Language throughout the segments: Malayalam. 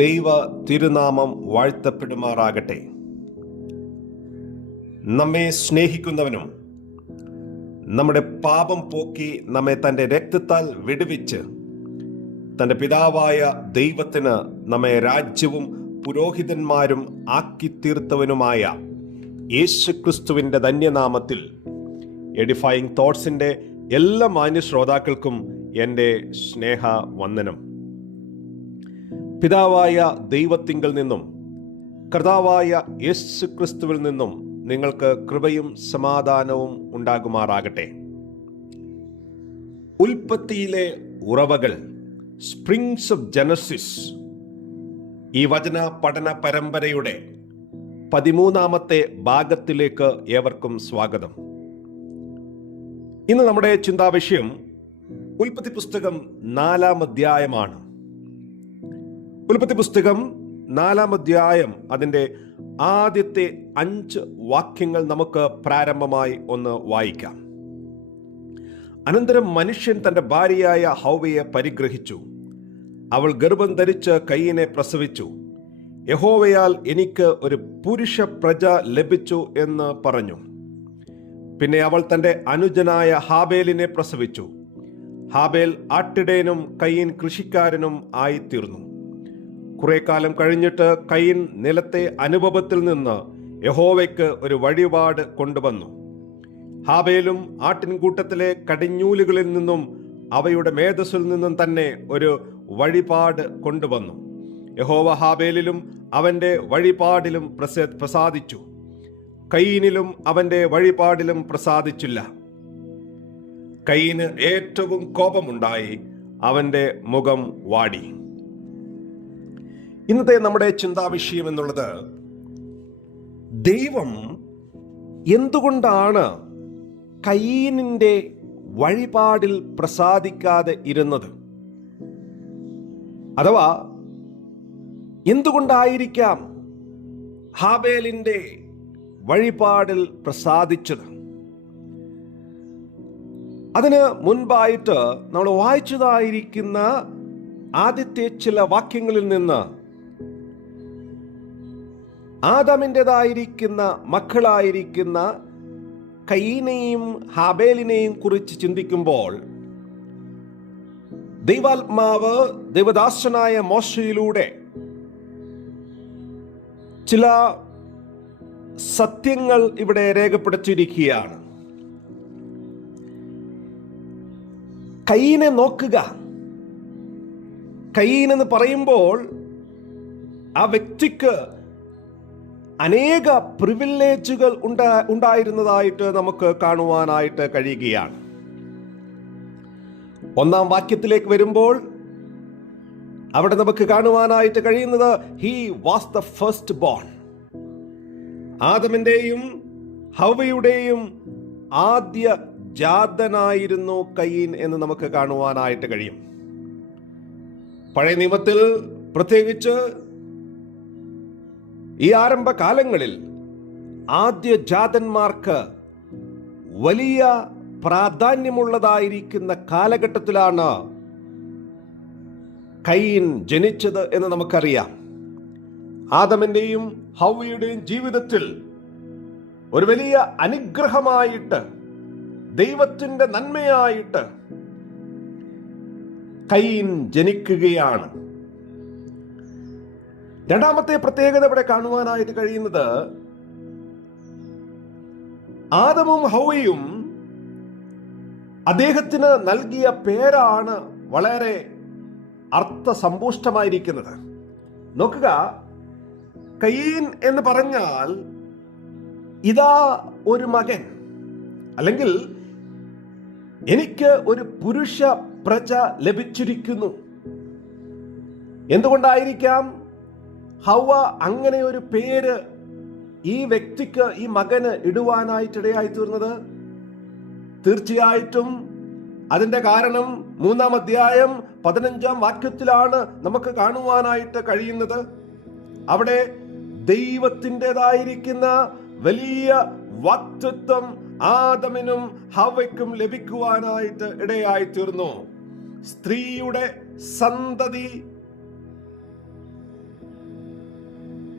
ദൈവ തിരുനാമം വാഴ്ത്തപ്പെടുമാറാകട്ടെ. നമ്മെ സ്നേഹിക്കുന്നവനും നമ്മുടെ പാപം പോക്കി നമ്മെ തൻ്റെ രക്തത്താൽ വിടുവിച്ച് തൻ്റെ പിതാവായ ദൈവത്തിന് നമ്മെ രാജ്യവും പുരോഹിതന്മാരും ആക്കി തീർത്തവനുമായ യേശുക്രിസ്തുവിൻ്റെ ധന്യനാമത്തിൽ എഡിഫയിങ് തോട്ട്സിൻ്റെ എല്ലാ മാന്യ ശ്രോതാക്കൾക്കും എൻ്റെ സ്നേഹ വന്ദനം. പിതാവായ ദൈവത്തിങ്കൽ നിന്നും കർത്താവായ യേശുക്രിസ്തുവിൽ നിന്നും നിങ്ങൾക്ക് കൃപയും സമാധാനവും ഉണ്ടാകുമാറാകട്ടെ. ഉൽപ്പത്തിയിലെ ഉറവകൾ, സ്പ്രിങ്സ് ഓഫ് ജനസിസ്, ഈ വചന പഠന പരമ്പരയുടെ 13ാമത്തെ ഭാഗത്തിലേക്ക് ഏവർക്കും സ്വാഗതം. ഇന്ന് നമ്മുടെ ചിന്താവിഷയം ഉൽപ്പത്തി പുസ്തകം 4-ാം അധ്യായമാണ്. ഉൽപ്പത്തി പുസ്തകം 4-ാം അധ്യായം, അതിൻ്റെ ആദ്യത്തെ 5 വാക്യങ്ങൾ നമുക്ക് പ്രാരംഭമായി ഒന്ന് വായിക്കാം. അനന്തരം മനുഷ്യൻ തൻ്റെ ഭാര്യയായ ഹൗവയെ പരിഗ്രഹിച്ചു. അവൾ ഗർഭം ധരിച്ച് കയീനെ പ്രസവിച്ചു. യഹോവയാൽ എനിക്ക് ഒരു പുരുഷ പ്രജ ലഭിച്ചു എന്ന് പറഞ്ഞു. പിന്നെ അവൾ തൻ്റെ അനുജനായ ഹാബേലിനെ പ്രസവിച്ചു. ഹാബേൽ ആട്ടിടയനും കയീൻ കൃഷിക്കാരനും ആയിത്തീർന്നു. കുറെ കാലം കഴിഞ്ഞിട്ട് കയീൻ നിലത്തെ അനുഭവത്തിൽ നിന്ന് യഹോവയ്ക്ക് ഒരു വഴിപാട് കൊണ്ടുവന്നു. ഹാബേലും ആട്ടിൻകൂട്ടത്തിലെ കടിഞ്ഞൂലുകളിൽ നിന്നും അവയുടെ മേധസ്സിൽ നിന്നും തന്നെ ഒരു വഴിപാട് കൊണ്ടുവന്നു. യഹോവ ഹാബേലിലും അവൻ്റെ വഴിപാടിലും പ്രസാദിച്ചു, കയീനിലും അവൻ്റെ വഴിപാടിലും പ്രസാദിച്ചില്ല. കയീന് ഏറ്റവും കോപമുണ്ടായി, അവൻ്റെ മുഖം വാടി. ഇന്നത്തെ നമ്മുടെ ചിന്താവിഷയം എന്നുള്ളത്, ദൈവം എന്തുകൊണ്ടാണ് കയീനിൻ്റെ വഴിപാടിൽ പ്രസാദിക്കാതെ ഇരുന്നത്? അഥവാ എന്തുകൊണ്ടായിരിക്കാം ഹാബേലിൻ്റെ വഴിപാടിൽ പ്രസാദിച്ചത്? അതിന് മുൻപായിട്ട് നമ്മൾ വായിച്ചതായിരിക്കുന്ന ആദ്യത്തെ ചില വാക്യങ്ങളിൽ നിന്ന് ആദാമിൻ്റെതായിരിക്കുന്ന മക്കളായിരിക്കുന്ന കയീനെയും ഹാബേലിനെയും കുറിച്ച് ചിന്തിക്കുമ്പോൾ ദൈവാത്മാവ് ദൈവദാസനായ മോശയിലൂടെ ചില സത്യങ്ങൾ ഇവിടെ രേഖപ്പെടുത്തിയിരിക്കുകയാണ്. കയീനെ നോക്കുക. കയീൻ എന്ന് പറയുമ്പോൾ ആ വ്യക്തിക്ക് അനേക പ്രിവിലേജുകൾ ഉണ്ടായിരുന്നതായിട്ട് നമുക്ക് കാണുവാനായിട്ട് കഴിയുകയാണ്. 1-ാം വാക്യത്തിലേക്ക് വരുമ്പോൾ അവിടെ നമുക്ക് കാണുവാനായിട്ട് കഴിയുന്നത്, he was the first born. ആദമിൻ്റെയും ഹവ്വയുടെയും ആദ്യ ജാതനായിരുന്നു കയീൻ എന്ന് നമുക്ക് കാണുവാനായിട്ട് കഴിയും. പഴയ നിയമത്തിൽ പ്രത്യേകിച്ച് ഈ ആരംഭകാലങ്ങളിൽ ആദ്യ ജാതന്മാർക്ക് വലിയ പ്രാധാന്യമുള്ളതായിരിക്കുന്ന കാലഘട്ടത്തിലാണ് കയീൻ ജനിച്ചത് എന്ന് നമുക്കറിയാം. ആദമിൻ്റെയും ഹവ്വയുടെയും ജീവിതത്തിൽ ഒരു വലിയ അനുഗ്രഹമായിട്ട്, ദൈവത്തിൻ്റെ നന്മയായിട്ട് കയീൻ ജനിക്കുകയാണ്. രണ്ടാമത്തെ പ്രത്യേകത ഇവിടെ കാണുവാനായിട്ട് കഴിയുന്നത്, ആദമും ഹൗവയും അദ്ദേഹത്തിന് നൽകിയ പേരാണ് വളരെ അർത്ഥസമ്പുഷ്ടമായിരിക്കുന്നത്. നോക്കുക, കയീൻ എന്ന് പറഞ്ഞാൽ ഇതാ ഒരു മകൻ, അല്ലെങ്കിൽ എനിക്ക് ഒരു പുരുഷ പ്രജ ലഭിച്ചിരിക്കുന്നു. എന്തുകൊണ്ടായിരിക്കാം ഹൗവ അങ്ങനെ ഒരു പേര് ഈ വ്യക്തിക്ക്, ഈ മകന് ഇടുവാനായിട്ടിടയായി തീർന്നത്? തീർച്ചയായിട്ടും അതിന്റെ കാരണം 3-ാം അധ്യായം 15-ാം വാക്യത്തിലാണ് നമുക്ക് കാണുവാനായിട്ട് കഴിയുന്നത്. അവിടെ ദൈവത്തിൻ്റെതായിരിക്കുന്ന വലിയ വാഗ്ദത്തം ആദമിനും ഹവ്വയ്ക്കും ലഭിക്കുവാനായിട്ട് ഇടയായി തീർന്നു. സ്ത്രീയുടെ സന്തതി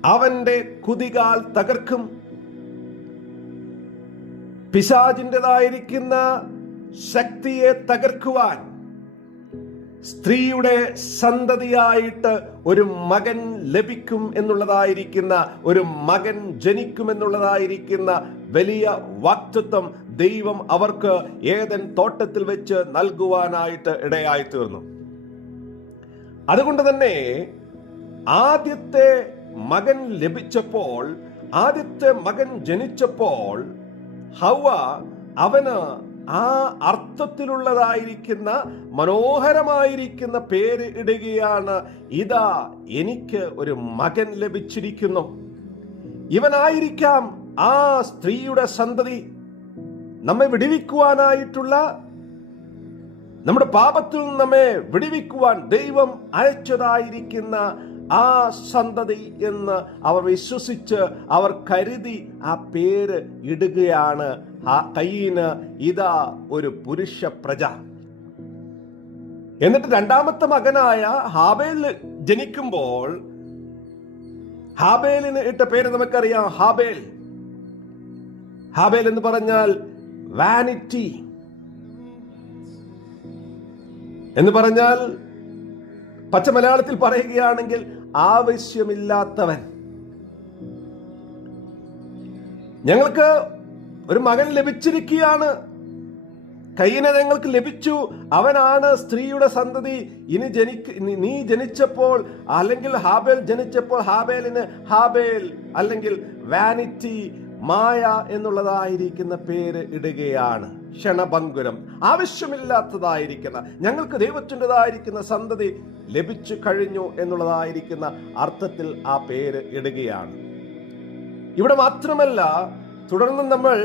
അവന്റെ കുതികാൽ തകർക്കും. പിശാചിൻ്റെതായിരിക്കുന്ന ശക്തിയെ തകർക്കുവാൻ സ്ത്രീയുടെ സന്തതിയായിട്ട് ഒരു മകൻ ലഭിക്കും എന്നുള്ളതായിരിക്കുന്ന, ഒരു മകൻ ജനിക്കുമെന്നുള്ളതായിരിക്കുന്ന വലിയ വാഗ്ദത്തം ദൈവം അവർക്ക് ഏദൻ തോട്ടത്തിൽ വെച്ച് നൽകുവാനായിട്ട് ഇടയായി തീർന്നു. അതുകൊണ്ട് തന്നെ ആദ്യത്തെ മകൻ ലഭിച്ചപ്പോൾ, ആദ്യത്തെ മകൻ ജനിച്ചപ്പോൾ ഹവ്വ അവന് ആ അർത്ഥത്തിലുള്ളതായിരിക്കുന്ന മനോഹരമായിരിക്കുന്ന പേര് ഇടുകയാണ്. ഇതാ എനിക്ക് ഒരു മകൻ ലഭിച്ചിരിക്കുന്നു. ഇവനായിരിക്കാം ആ സ്ത്രീയുടെ സന്തതി, നമ്മെ വിടുവിക്കുവാനായിട്ടുള്ള, നമ്മുടെ പാപത്തിൽ നിന്ന് നമ്മെ വിടുവിക്കുവാൻ ദൈവം അയച്ചതായിരിക്കുന്ന ആ സന്തതി എന്ന് അവർ വിശ്വസിച്ച് അവർ കരുതി ആ പേര് ഇടുകയാണ്. കയീന് ഇതാ ഒരു പുരുഷ പ്രജ. എന്നിട്ട് രണ്ടാമത്തെ മകനായ ഹാബേൽ ജനിക്കുമ്പോൾ ഹാബേലിന് ഇട്ട പേര് നമുക്കറിയാം. ഹാബേൽ, ഹാബേൽ എന്ന് പറഞ്ഞാൽ വാനിറ്റി എന്ന് പറഞ്ഞാൽ പച്ച മലയാളത്തിൽ പറയുകയാണെങ്കിൽ ആവശ്യമില്ലാത്തവൻ. ഞങ്ങൾക്ക് ഒരു മകൻ ലഭിച്ചിരിക്കുകയാണ്, കയീനെ ഞങ്ങൾക്ക് ലഭിച്ചു, അവനാണ് സ്ത്രീയുടെ സന്തതി. ഇനി നീ ജനിച്ചപ്പോൾ, അല്ലെങ്കിൽ ഹാബേൽ ജനിച്ചപ്പോൾ ഹാബേലിന് ഹാബേൽ അല്ലെങ്കിൽ വാനിറ്റി, മായ എന്നുള്ളതായിരിക്കുന്ന പേര് ഇടുകയാണ്. ക്ഷണഭങ്കുരം, ആവശ്യമില്ലാത്തതായിരിക്കുന്ന, ഞങ്ങൾക്ക് ദൈവത്തിൻ്റെതായിരിക്കുന്ന സന്തതി ലഭിച്ചു കഴിഞ്ഞു എന്നുള്ളതായിരിക്കുന്ന അർത്ഥത്തിൽ ആ പേര് ഇടുകയാണ്. ഇവിടെ മാത്രമല്ല, തുടർന്ന് നമ്മൾ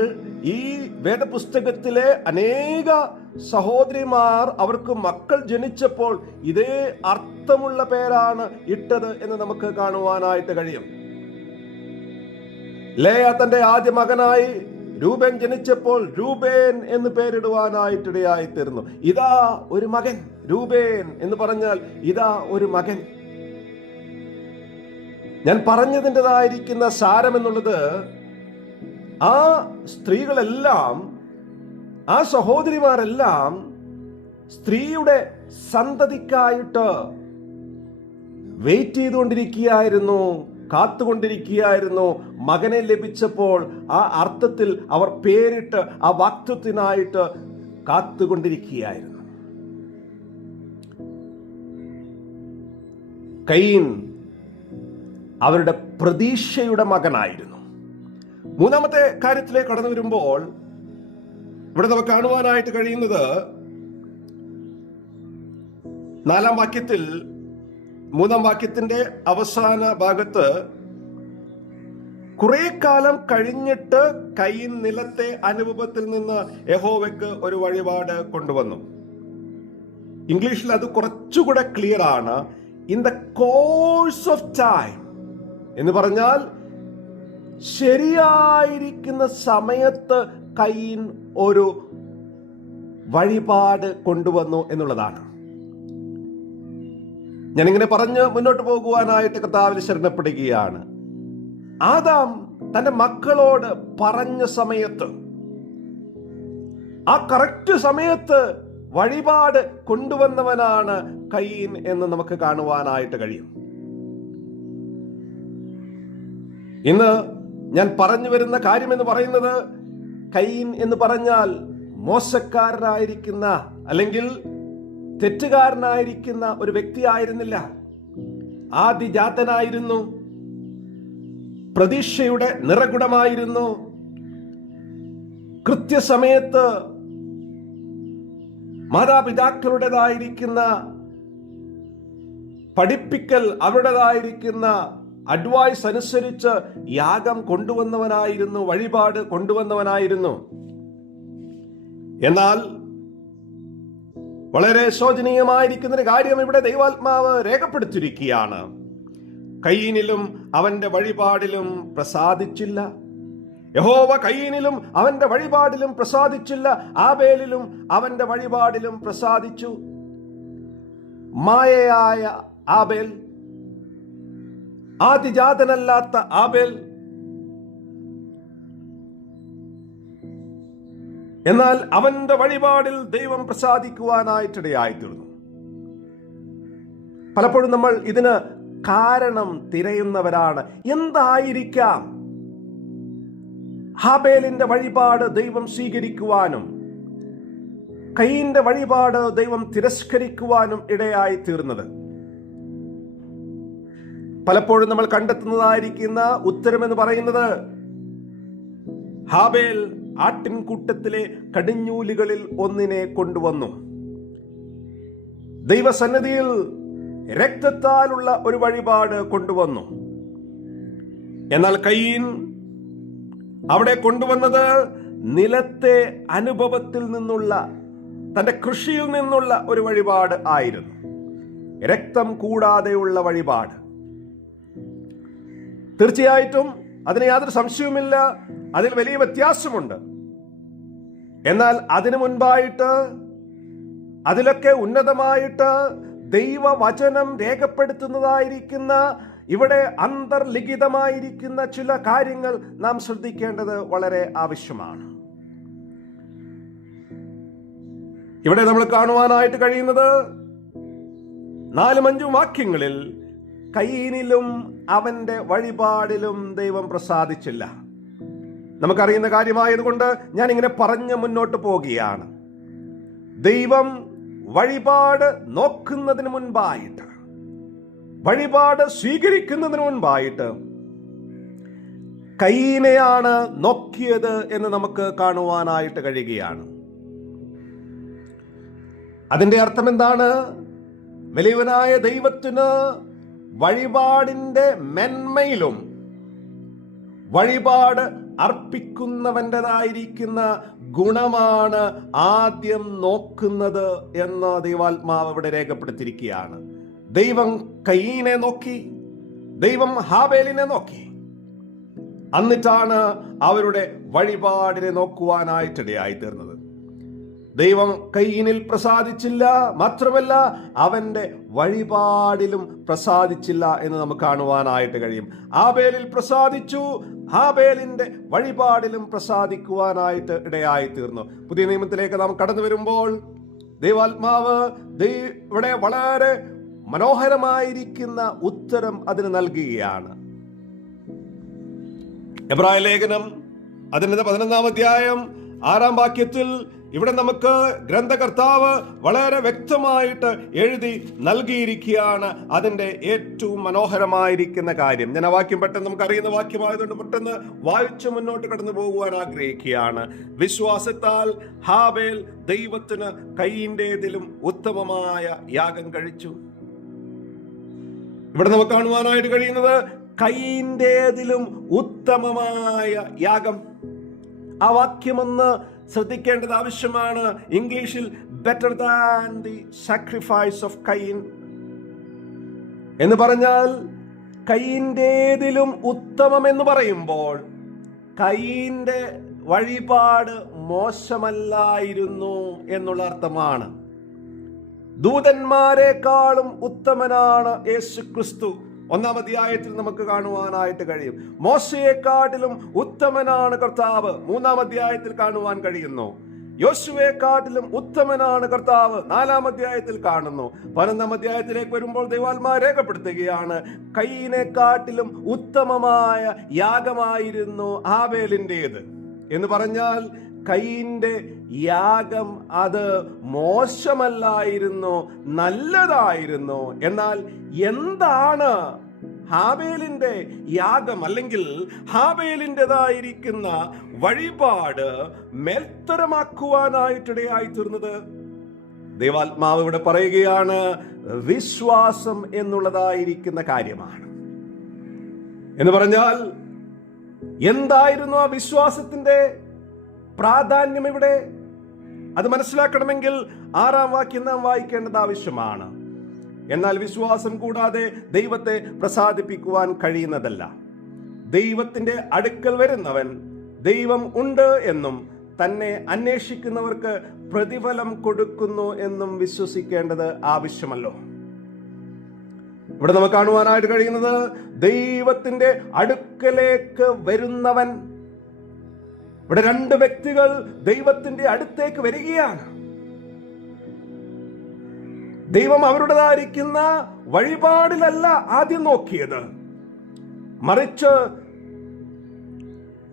ഈ വേദപുസ്തകത്തിലെ അനേക സഹോദരിമാർ അവർക്ക് മക്കൾ ജനിച്ചപ്പോൾ ഇതേ അർത്ഥമുള്ള പേരാണ് ഇട്ടത് എന്ന് നമുക്ക് കാണുവാനായിട്ട് കഴിയും. ലേയ തന്റെ ആദ്യ മകനായി രൂബേൻ ജനിച്ചപ്പോൾ രൂബേൻ എന്ന് പേരിടുവാനായിട്ടിടയായി തീർന്നു. ഇതാ ഒരു മകൻ. രൂബേൻ എന്ന് പറഞ്ഞാൽ ഇതാ ഒരു മകൻ. ഞാൻ പറഞ്ഞതിൻ്റെതായിരിക്കുന്ന സാരം എന്നുള്ളത്, ആ സ്ത്രീകളെല്ലാം, ആ സഹോദരിമാരെല്ലാം സ്ത്രീയുടെ സന്തതിക്കായിട്ട് വെയിറ്റ് ചെയ്തുകൊണ്ടിരിക്കുകയായിരുന്നു, കാത്തുകൊണ്ടിരിക്കുകയായിരുന്നു. മകനെ ലഭിച്ചപ്പോൾ ആ അർത്ഥത്തിൽ അവർ പേരിട്ട് ആ വാക്തത്വത്തിനായിട്ട് കാത്തുകൊണ്ടിരിക്കുകയായിരുന്നു. കയീൻ അവരുടെ പ്രതീക്ഷയുടെ മകനായിരുന്നു. മൂന്നാമത്തെ കാര്യത്തിലേക്ക് കടന്നു വരുമ്പോൾ ഇവിടെ നമുക്ക് കാണുവാനായിട്ട് കഴിയുന്നത് 4-ാം വാക്യത്തിൽ, 3-ാം വാക്യത്തിന്റെ അവസാന ഭാഗത്ത്, കുറെ കാലം കഴിഞ്ഞിട്ട് കയീൻ നിലത്തെ അനുഭവത്തിൽ നിന്ന് യഹോവയ്ക്ക് ഒരു വഴിപാട് കൊണ്ടുവന്നു. ഇംഗ്ലീഷിൽ അത് കുറച്ചുകൂടെ ക്ലിയർ ആണ്. In the course of time എന്ന് പറഞ്ഞാൽ ശരിയായിരിക്കുന്ന സമയത്ത് കയീൻ ഒരു വഴിപാട് കൊണ്ടുവന്നു എന്നുള്ളതാണ്. ഞാനിങ്ങനെ പറഞ്ഞ് മുന്നോട്ട് പോകുവാനായിട്ട് കർത്താവിൽ ശരണപ്പെടുകയാണ്. ആദാം തന്റെ മക്കളോട് പറഞ്ഞ സമയത്ത്, ആ കറക്റ്റ് സമയത്ത് വഴിപാട് കൊണ്ടുവന്നവനാണ് കയീൻ എന്ന് നമുക്ക് കാണുവാനായിട്ട് കഴിയും. ഇന്ന് ഞാൻ പറഞ്ഞു വരുന്ന കാര്യം എന്ന് പറയുന്നത്, കയീൻ എന്ന് പറഞ്ഞാൽ മോശക്കാരനായിരിക്കുന്ന അല്ലെങ്കിൽ തെറ്റുകാരനായിരിക്കുന്ന ഒരു വ്യക്തിയായിരുന്നില്ല. ആദിജാതനായിരുന്നു, പ്രതീക്ഷയുടെ നിറകുടമായിരുന്നു. കൃത്യസമയത്ത് മാതാപിതാക്കളുടേതായിരിക്കുന്ന പഠിപ്പിക്കൽ, അവരുടേതായിരിക്കുന്ന അഡ്വൈസ് അനുസരിച്ച് യാഗം കൊണ്ടുവന്നവനായിരുന്നു, വഴിപാട് കൊണ്ടുവന്നവനായിരുന്നു. എന്നാൽ വളരെ ശോചനീയമായിരിക്കുന്ന ഒരു കാര്യം ഇവിടെ ദൈവാത്മാവ് രേഖപ്പെടുത്തിയിരിക്കുകയാണ്. കയീനിലും അവന്റെ വഴിപാടിലും പ്രസാദിച്ചില്ല. യഹോവ കയീനിലും അവന്റെ വഴിപാടിലും പ്രസാദിച്ചില്ല, ആബേലിലും അവന്റെ വഴിപാടിലും പ്രസാദിച്ചു. മായയായ ആബേൽ ആദിജാതനല്ലാത്ത ആബേൽ. എന്നാൽ അവന്റെ വഴിപാടിൽ ദൈവം പ്രസാദിക്കുവാനായിട്ടിടയായിത്തീർന്നു. പലപ്പോഴും നമ്മൾ ഇതിന് കാരണം തിരയുന്നവരാണ്. എന്തായിരിക്കാം ഹാബേലിന്റെ വഴിപാട് ദൈവം സ്വീകരിക്കുവാനും കയീന്റെ വഴിപാട് ദൈവം തിരസ്കരിക്കുവാനും ഇടയായി തീർന്നത്? പലപ്പോഴും നമ്മൾ കണ്ടെത്തുന്നതായിരിക്കുന്ന ഉത്തരമെന്ന് പറയുന്നത്, ഹാബേൽ ആട്ടിൻകൂട്ടത്തിലെ കടിഞ്ഞൂലുകളിൽ ഒന്നിനെ കൊണ്ടുവന്നു. ദൈവസന്നിധിയിൽ രക്തത്താലുള്ള ഒരു വഴിപാട് കൊണ്ടുവന്നു. എന്നാൽ കയീൻ അവിടെ കൊണ്ടുവന്നത് നിലത്തെ അനുഭവത്തിൽ നിന്നുള്ള, തന്റെ കൃഷിയിൽ നിന്നുള്ള ഒരു വഴിപാട് ആയിരുന്നു. രക്തം കൂടാതെയുള്ള വഴിപാട്. തീർച്ചയായിട്ടും അതിന് യാതൊരു സംശയവുമില്ല, അതിൽ വലിയ വ്യത്യാസമുണ്ട്. എന്നാൽ അതിനു മുൻപായിട്ട്, അതിലൊക്കെ ഉന്നതമായിട്ട് ദൈവവചനം രേഖപ്പെടുത്തുന്നതായിരിക്കുന്ന, ഇവിടെ അന്തർലിഖിതമായിരിക്കുന്ന ചില കാര്യങ്ങൾ നാം ശ്രദ്ധിക്കേണ്ടത് വളരെ ആവശ്യമാണ്. ഇവിടെ നമ്മൾ കാണുവാനായിട്ട് കഴിയുന്നത് 4-5 വാക്യങ്ങളിൽ കയീനിലും അവന്റെ വഴിപാടിലും ദൈവം പ്രസാദിച്ചില്ല. നമുക്കറിയുന്ന കാര്യമായതുകൊണ്ട് ഞാൻ ഇങ്ങനെ പറഞ്ഞ് മുന്നോട്ട് പോകുകയാണ്. ദൈവം വഴിപാട് നോക്കുന്നതിന് മുൻപായിട്ട്, വഴിപാട് സ്വീകരിക്കുന്നതിന് മുൻപായിട്ട് കയീനെയാണ് നോക്കിയത് എന്ന് നമുക്ക് കാണുവാനായിട്ട് കഴിയുകയാണ്. അതിന്റെ അർത്ഥം എന്താണ്? വലിയവനായ ദൈവത്തിന് വഴിപാടിന്റെ മെന്മയിലും വഴിപാട് അർപ്പിക്കുന്നവൻ്റെതായിരിക്കുന്ന ഗുണമാണ് ആദ്യം നോക്കുന്നത് എന്ന് ദൈവാത്മാവ് ഇവിടെ രേഖപ്പെടുത്തിയിരിക്കുകയാണ്. ദൈവം കയീനെ നോക്കി, ദൈവം ഹാബേലിനെ നോക്കി, എന്നിട്ടാണ് അവരുടെ വഴിപാടിനെ നോക്കുവാനായിട്ടിടയായി തീർന്നത്. ദൈവം കയീനിൽ പ്രസാദിച്ചില്ല, മാത്രമല്ല അവന്റെ വഴിപാടിലും പ്രസാദിച്ചില്ല എന്ന് നമുക്ക് കാണുവാനായിട്ട് കഴിയും. ആബേലിൽ പ്രസാദിച്ചു, ഹാബേലിന്റെ വഴിപാടിലും പ്രസാദിക്കുവാനായിട്ട് ഇടയായി തീർന്നു. പുതിയ നിയമത്തിലേക്ക് നാം കടന്നു വരുമ്പോൾ ദൈവാത്മാവ് ഇവിടെ വളരെ മനോഹരമായിരിക്കുന്ന ഉത്തരം അതിന് നൽകുകയാണ്. എബ്രായ ലേഖനം അതിന്റെ 11-ാം അധ്യായം 6-ാം വാക്യത്തിൽ ഇവിടെ നമുക്ക് ഗ്രന്ഥകർത്താവ് വളരെ വ്യക്തമായിട്ട് എഴുതി നൽകിയിരിക്കുകയാണ് അതിന്റെ ഏറ്റവും മനോഹരമായിരിക്കുന്ന കാര്യം. ഞാൻ ആ വാക്യം പെട്ടെന്ന് നമുക്കറിയുന്ന വാക്യമായതുകൊണ്ട് പെട്ടെന്ന് വായിച്ച് മുന്നോട്ട് കടന്നു പോകുവാൻ ആഗ്രഹിക്കുകയാണ്. വിശ്വാസത്താൽ ഹാബേൽ ദൈവത്തിന് കയീന്റേതിലും ഉത്തമമായ യാഗം കഴിച്ചു. ഇവിടെ നമുക്ക് കാണുവാനായിട്ട് കഴിയുന്നത് കയീന്റേതിലും ഉത്തമമായ യാഗം. ആ വാക്യമൊന്ന് ശ്രദ്ധിക്കേണ്ടത് ആവശ്യമാണ്. ഇംഗ്ലീഷിൽ better than the sacrifice of Cain എന്ന് പറഞ്ഞാൽ, കയീന്റേതിലും ഉത്തമം എന്ന് പറയുമ്പോൾ കയീന്റെ വഴിപാട് മോശമല്ലായിരുന്നു എന്നുള്ള അർത്ഥമാണ്. ദൂതന്മാരെക്കാളും ഉത്തമനാണ് യേശു ക്രിസ്തു. 1-ാം അധ്യായത്തിൽ നമുക്ക് കാണുവാനായിട്ട് കഴിയും. മോശയെക്കാട്ടിലും ഉത്തമനാണ് കർത്താവ്. 3-ാം അധ്യായത്തിൽ കാണുവാൻ കഴിയുന്നു. യോശുവയെക്കാട്ടിലും ഉത്തമനാണ് കർത്താവ്. 4-ാം അധ്യായത്തിൽ കാണുന്നു. 11-ാം അധ്യായത്തിലേക്ക് വരുമ്പോൾ ദൈവാത്മാവ് രേഖപ്പെടുത്തുകയാണ്, കയീനെക്കാട്ടിലും ഉത്തമമായ യാഗമായിരുന്നു ഹാബേലിൻ്റേത് എന്ന് പറഞ്ഞാൽ കയീന്റെ യാഗം അത് മോശമല്ലായിരുന്നു, നല്ലതായിരുന്നു. എന്നാൽ എന്താണ് ഹാബേലിന്റെ യാഗം അല്ലെങ്കിൽ ഹാബേലിൻ്റെതായിരിക്കുന്ന വഴിപാട് മേൽത്തരമാക്കുവാനായിട്ടിടയായി തീർന്നത്? ദൈവാത്മാവ് ഇവിടെ പറയുകയാണ്, വിശ്വാസം എന്നുള്ളതായിരിക്കുന്ന കാര്യമാണ്. എന്ന് പറഞ്ഞാൽ എന്തായിരുന്നു ആ വിശ്വാസത്തിന്റെ പ്രാധാന്യം? ഇവിടെ അത് മനസ്സിലാക്കണമെങ്കിൽ 6-ാം വാക്യം നാം വായിക്കേണ്ടത് ആവശ്യമാണ്. എന്നാൽ വിശ്വാസം കൂടാതെ ദൈവത്തെ പ്രസാദിപ്പിക്കുവാൻ കഴിയുന്നതല്ല. ദൈവത്തിന്റെ അടുക്കൽ വരുന്നവൻ ദൈവം ഉണ്ട് എന്നും തന്നെ അന്വേഷിക്കുന്നവർക്ക് പ്രതിഫലം കൊടുക്കുന്നു എന്നും വിശ്വസിക്കേണ്ടത് ആവശ്യമല്ലോ. ഇവിടെ നമുക്ക് കാണുവാനായിട്ട് കഴിയുന്നത് ദൈവത്തിന്റെ അടുക്കലേക്ക് വരുന്നവൻ. ഇവിടെ രണ്ട് വ്യക്തികൾ ദൈവത്തിന്റെ അടുത്തേക്ക് വരികയാണ്. ദൈവം അവരുടേതായിരിക്കുന്ന വഴിപാടിലല്ല ആദ്യം നോക്കിയത്, മറിച്ച്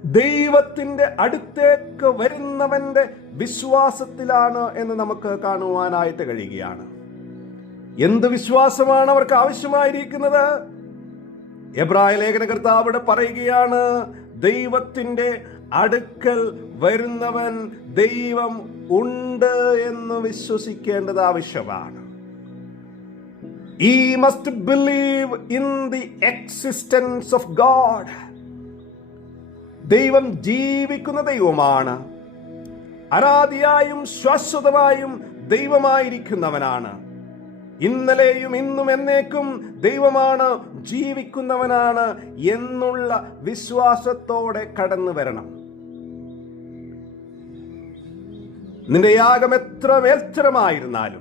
ദൈവത്തിന്റെ അടുത്തേക്ക് വരുന്നവന്റെ വിശ്വാസത്തിലാണ് എന്ന് നമുക്ക് കാണുവാനായിട്ട് കഴിയുകയാണ്. എന്ത് വിശ്വാസമാണ് അവർക്ക് ആവശ്യമായിരിക്കുന്നത്? എബ്രായ ലേഖനകർത്താവ് അവിടെ പറയുകയാണ്, ദൈവത്തിന്റെ അടുക്കൽ വരുന്നവൻ ദൈവം ഉണ്ട് എന്ന് വിശ്വസിക്കേണ്ടത് ആവശ്യമാണ്. He must believe in the existence of God. ദൈവം ജീവിക്കുന്ന ദൈവമാണ്, അനാദിയായും ശാശ്വതമായും ദൈവമായിരിക്കുന്നവനാണ്. ഇന്നലെയും ഇന്നും എന്നേക്കും ദൈവമാണ്, ജീവിക്കുന്നവനാണ് എന്നുള്ള വിശ്വാസത്തോടെ കടന്നു വരണം. നിന്റെ യാഗം എത്ര മേൽത്തരമായിരുന്നാലും,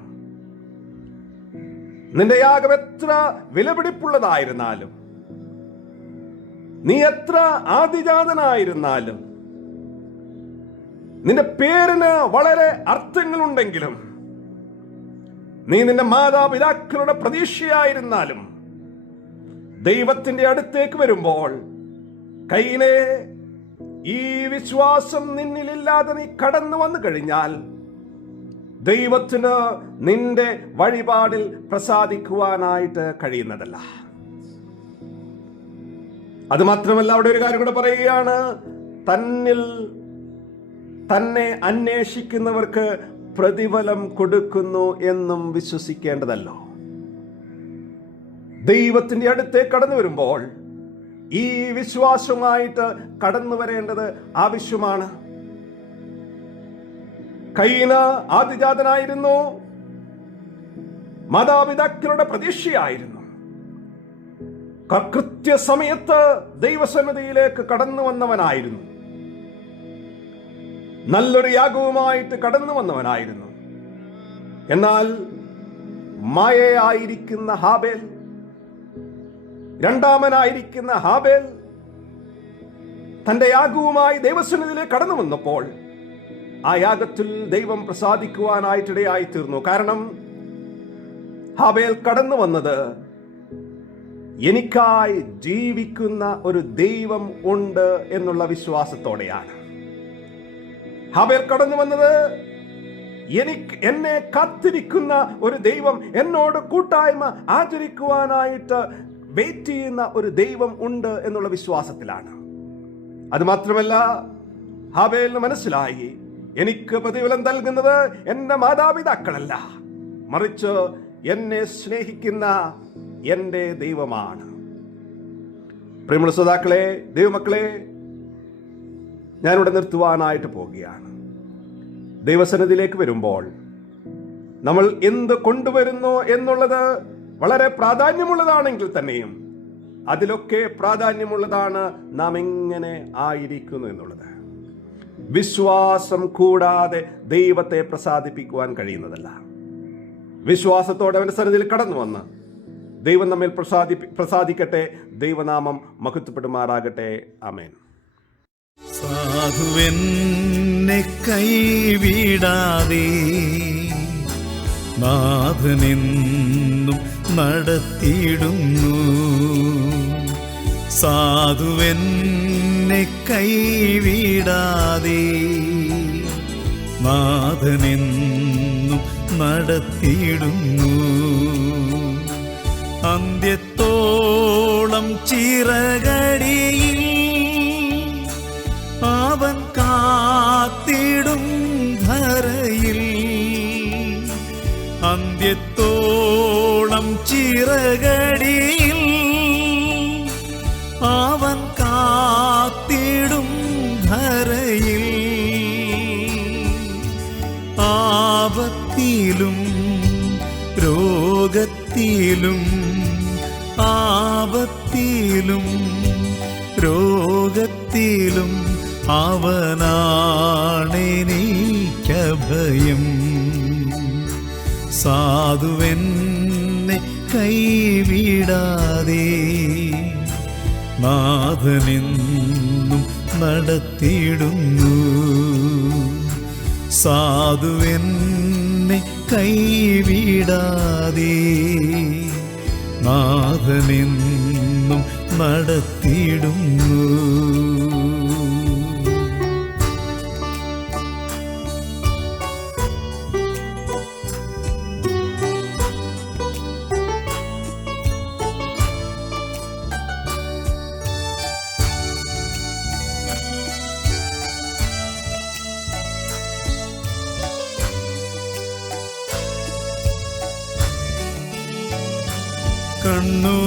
നിന്റെ യാഗം എത്ര വിലപിടിപ്പുള്ളതായിരുന്നാലും, നീ എത്ര ആദിജാതനായിരുന്നാലും, നിന്റെ പേരിന് വളരെ അർത്ഥങ്ങളുണ്ടെങ്കിലും, നീ നിന്റെ മാതാപിതാക്കളുടെ പ്രതീക്ഷയായിരുന്നാലും, ദൈവത്തിന്റെ അടുത്തേക്ക് വരുമ്പോൾ കയ്യിലെ ഈ വിശ്വാസം നിന്നിലില്ലാതെ നീ കടന്നു വന്നു കഴിഞ്ഞാൽ ദൈവത്തിന് നിന്റെ വഴിപാടിൽ പ്രസാദിക്കുവാനായിട്ട് കഴിയുന്നതല്ല. അത് മാത്രമല്ല, അവിടെ ഒരു കാര്യം കൂടെ പറയുകയാണ്, തന്നിൽ തന്നെ അന്വേഷിക്കുന്നവർക്ക് പ്രതിഫലം കൊടുക്കുന്നു എന്നും വിശ്വസിക്കേണ്ടതല്ലോ. ദൈവത്തിന്റെ അടുത്തേക്ക് കടന്നു വരുമ്പോൾ ഈ വിശ്വാസമായിട്ട് കടന്നു വരേണ്ടത് ആവശ്യമാണ്. കയീന് ആദിജാതനായിരുന്നു, മാതാപിതാക്കളുടെ പ്രതീക്ഷയായിരുന്നു. കൃത്യസമയത്ത് ദൈവസന്നിധിയിലേക്ക് കടന്നു വന്നവനായിരുന്നു, നല്ലൊരു യാഗവുമായിട്ട് കടന്നു വന്നവനായിരുന്നു. എന്നാൽ മായയായിരിക്കുന്ന ഹാബേൽ, രണ്ടാമനായിരിക്കുന്ന ഹാബേൽ തന്റെ യാഗവുമായി ദൈവസന്നിധിയിലേക്ക് കടന്നു വന്നപ്പോൾ ആ യാഗത്തിൽ ദൈവം പ്രസാദിക്കുവാനായിട്ടിടയായി തീർന്നു. കാരണം ഹാബേൽ കടന്നു വന്നത് എനിക്കായി ജീവിക്കുന്ന ഒരു ദൈവം ഉണ്ട് എന്നുള്ള വിശ്വാസത്തോടെയാണ്. ഹാബേൽ കടന്നു വന്നത് എന്നെ കാത്തിരിക്കുന്ന ഒരു ദൈവം, എന്നോട് കൂട്ടായ്മ ആചരിക്കുവാനായിട്ട് വെയിറ്റ് ചെയ്യുന്ന ഒരു ദൈവം ഉണ്ട് എന്നുള്ള വിശ്വാസത്തിലാണ്. അത് മാത്രമല്ല, ഹാബേലിന് മനസ്സിലായി, എനിക്ക് പ്രതിഫലം നൽകുന്നത് എന്റെ മാതാപിതാക്കളല്ല, മറിച്ച് എന്നെ സ്നേഹിക്കുന്ന എന്റെ ദൈവമാണ്. പ്രിയമുള്ള ശ്രോതാക്കളെ, ദൈവമക്കളെ, ഞാനിവിടെ നിർത്തുവാനായിട്ട് പോവുകയാണ്. ദൈവസന്നിധിയിലേക്ക് വരുമ്പോൾ നമ്മൾ എന്ത് കൊണ്ടുവരുന്നു എന്നുള്ളത് വളരെ പ്രാധാന്യമുള്ളതാണെങ്കിൽ തന്നെയും അതിലൊക്കെ പ്രാധാന്യമുള്ളതാണ് നാം എങ്ങനെ ആയിരിക്കുന്നു എന്നുള്ളത്. വിശ്വാസം കൂടാതെ ദൈവത്തെ പ്രസാദിപ്പിക്കുവാൻ കഴിയുന്നതല്ല. വിശ്വാസത്തോടെ അവന്റെ സന്നിധിയിൽ കടന്നു വന്ന് ദൈവം നമ്മിൽ പ്രസാദിക്കട്ടെ. ദൈവനാമം മഹത്വപ്പെടുമാറാകട്ടെ. ആമേൻ. സാധുവെന്നെ കൈവിടാതെ നാഥനെന്നും നടത്തിയിടുന്നു. സാധുവെന്നെ കൈവിടാതെ നാഥനെന്നും നടത്തിയിടുന്നു. അന്ത്യത്തോളം ചിറകടിയിൽ അവൻ കാത്തിടും ധരയിൽ. അന്ത്യത്തോളം ചിറകടിയിൽ അവൻ കാത്തിടും ധരയിൽ. ആപത്തിലും രോഗത്തിലും ആപത്തിലും രോഗത്തിലും അവനാണെനിക്കഭയം. സാധുവെന്നെ കൈവിടാതെ നാഥനെന്നും നടത്തിയിടുന്നു. സാധുവെന്നെ കൈവിടാതെ നാഥനെന്നും നടത്തിയിടുന്നു.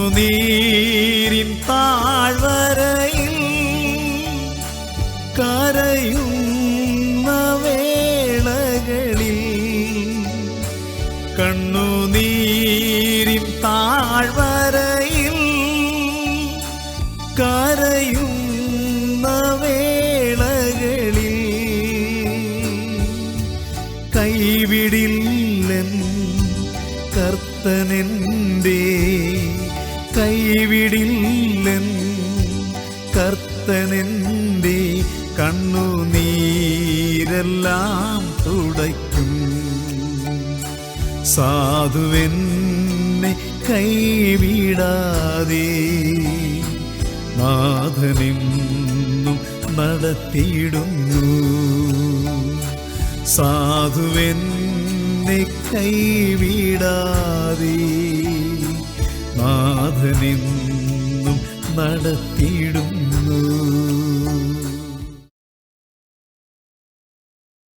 കണ്ണുനീരിൻ താഴ്വരയിൽ കരയുന്ന വേളകളിൽ, കണ്ണുനീരിൻ താഴ്വരയിൽ കരയുന്ന വേളകളിൽ കൈവിടില്ലെൻ കർത്തനെൻ്റെ, കൈവിടില്ലെൻ കർത്തനെൻ്റെ കണ്ണുനീരെല്ലാം തുടയ്ക്കും. സാധുവെന്നെ കൈവിടാതെ നാഥനെന്നും നടത്തിയിടുന്നു. സാധുവെന്നെ കൈവിടാതെ നാഥനെന്നും നടത്തിയിടുന്നു.